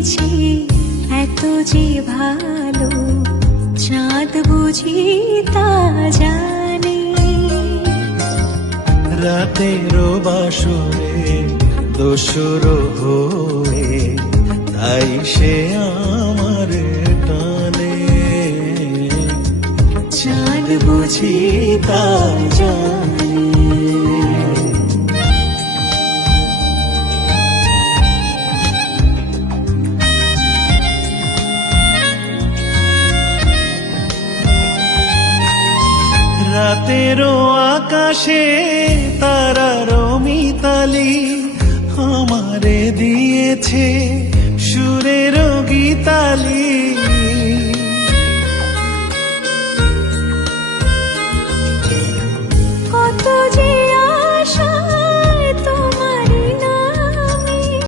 দিয়েছি এত যে ভালো, চাঁদ বুঝি তা জানে। রাতেরও বাসরে দোসর হয়ে তাই সে আমার টানে, চাঁদ বুঝি তা জানে। রাতেরও আকাশে তারারও মিতালি আমারে দিয়েছে সুরেরও গীতালি।